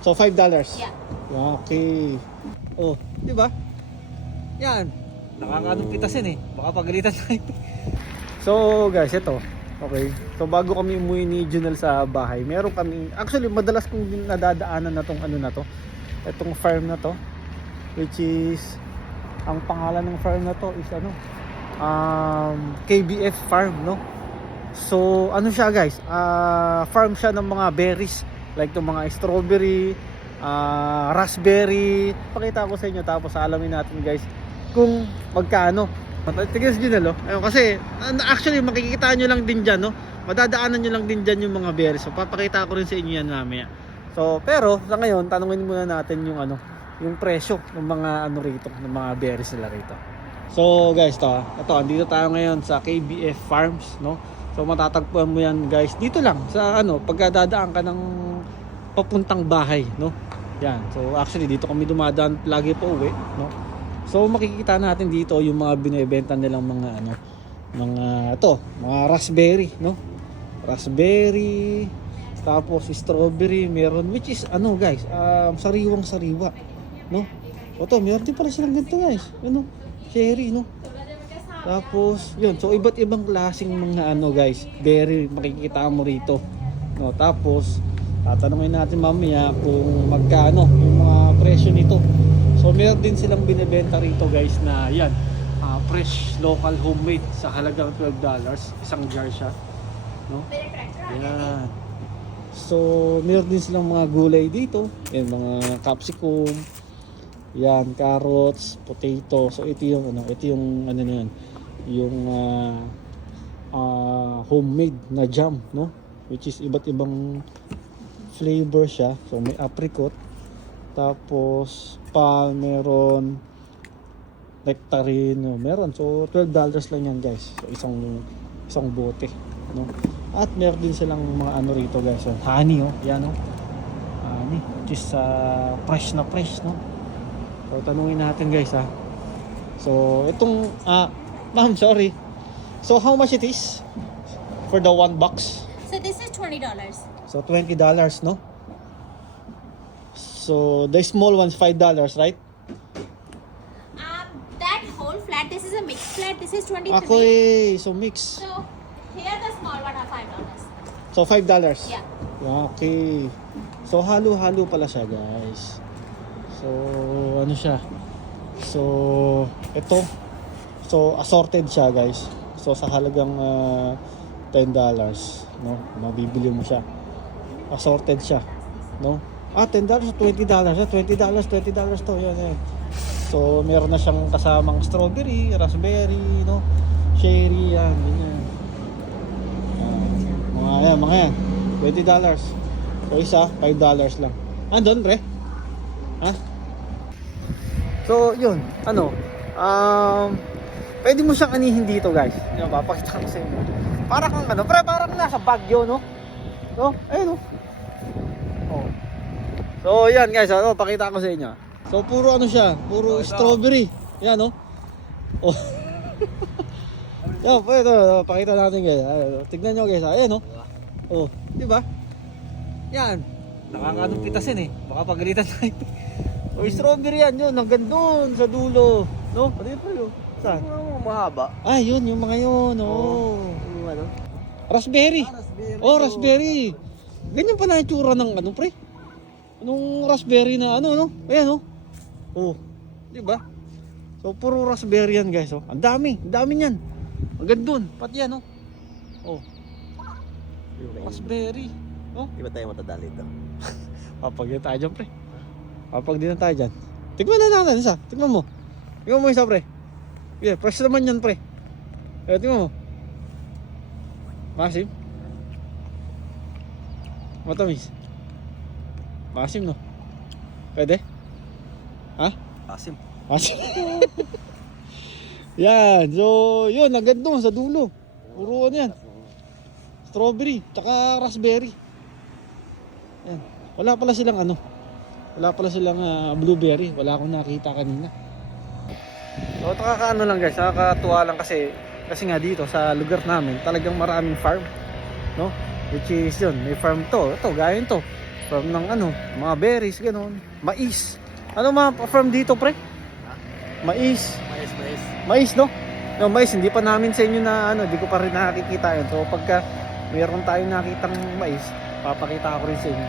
So $5. Yeah. Okay. Oh, di ba? Yan. Nakakaanong pitasin eh. Baka pagalitan tayo. So guys, ito. Okay. So bago kami umuwi ni Junel sa bahay, meron kami, actually madalas kong din nadadaanan na tong ano na to. Itong farm na to, which is, ang pangalan ng farm na to is ano, KBF farm, no? So ano siya guys, farm siya ng mga berries, like itong mga strawberry, raspberry. Pakita ko sa inyo tapos alamin natin guys kung magkano. Tignan si Junel, ayun, kasi actually makikita nyo lang din dyan, no? Madadaanan nyo lang din dyan yung mga berries. So papakita ko rin sa inyo yan mamaya. So pero sa ngayon tanungin muna natin yung ano, yung presyo ng mga ano rito, ng mga berries nila rito. So guys, ito andito tayo ngayon sa KBF Farms, no? So matatagpuan mo yan guys dito lang sa ano, pagkadadaan ka ng papuntang bahay, no? Yan. So actually dito kami dumadaan lagi po uwi, no? So makikita natin dito yung mga binebenta nilang mga ano, mga raspberry, no? Raspberry, tapos strawberry, meron, which is ano guys, sariwang sariwa, no? O to, meron din pala silang ganito guys, ano, cherry, no? Tapos yun, so iba't ibang klaseng mga ano guys, berry makikita mo rito, no? Tapos tatanungin natin mamaya kung magkano yung mga presyo nito. So meron din silang binebenta rito guys na yan, fresh local homemade sa halagang $12, isang jar siya, no? Yan. So meron din silang mga gulay dito, yan, mga capsicum, yan, carrots, potato. So ito yung ano na yan, yung homemade na jam, no? Which is iba't ibang flavor siya. So may apricot, tapos meron nectarine, no? Meron. So $12 lang yan guys. So isang bote, no? At meron din silang mga ano rito guys, so, honey, oh. Yan, oh. Honey, which is fresh na fresh, no? So tanungin natin guys, ha. So itong ma'am, sorry. So how much it is for the one box? So this is $20. So $20, no? So the small one's $5, right? That whole flat, this is a mixed flat. This is 23. Okay, so mix. So here the small one are $5. So $5. Yeah. Okay. So halo-halo pala siya, guys. So ano siya? So ito. So assorted siya, guys. So sa halagang $10, no? Mabibili mo siya. Assorted siya, no? $10, $20, $20 to, yan. So meron na siyang kasamang strawberry, raspberry, no? Cherry, yan, ganyan. Mga yan, $20. So isa, $5 lang. Andun, pre? Ha? So yun, ano, pwede mo siyang anihin dito, guys. Yung papakita ko sa inyo. Para kang ano, pre, parang nasa Baguio, no? No? Ayun, no? Oh. So yan guys, ano, pakita ko sa inyo. So puro ano siya, puro strawberry. Yan, no? Oh. Yo, ito, pakita natin guys. Tignan nyo guys, ayan, no? Oh, di ba? Yan. Nakakaanong pitasin eh. Baka pagalitan tayo. Oh, strawberry yan, yun, hanggang doon sa dulo. No? Ano yun pa yun? Saan? Mahaba. Ah, yun, yung mga yun, oh. Yung ano? Raspberry. Raspberry. Oh, raspberry. Ganyan pa na yung tsura ng ano, pre? Anong raspberry na ano, no? Ayan, oh. Oh, di ba? So puro raspberry yan, guys, oh. Ang dami niyan. Hanggang doon, pati yan, oh. Oh, raspberry. Oh, Di ba tayo matadali ito? papagyan tayo dyan, pre. Papagyan tayo dyan. Tignan na natin isa. Tignan mo. Tignan mo isa, pre. Yeah, fresh naman yan, pre. Tignan mo. Masim. Matamis. Masim, no? Pwede? Ha? Asim. Masim. Yan. So, yun. Agad doon sa dulo. Puro ano yan. Strawberry. Tsaka raspberry. Yan. Wala pala silang ano. Wala pala silang blueberry. Wala akong nakita kanina. So, nakakaano lang guys. Nakakatuwa lang kasi nga dito sa lugar namin talagang maraming farm, no? Which is yun, may farm to. Ito, gaya to. Farm ng ano, mga berries, gano'n. Mais. Ano mga farm dito, pre? Mais. Mais, no? Yung mais, hindi pa namin sa inyo na ano, hindi ko pa rin nakikita yun. So pagka mayroon tayong nakitang mais, papakita ko rin sa inyo.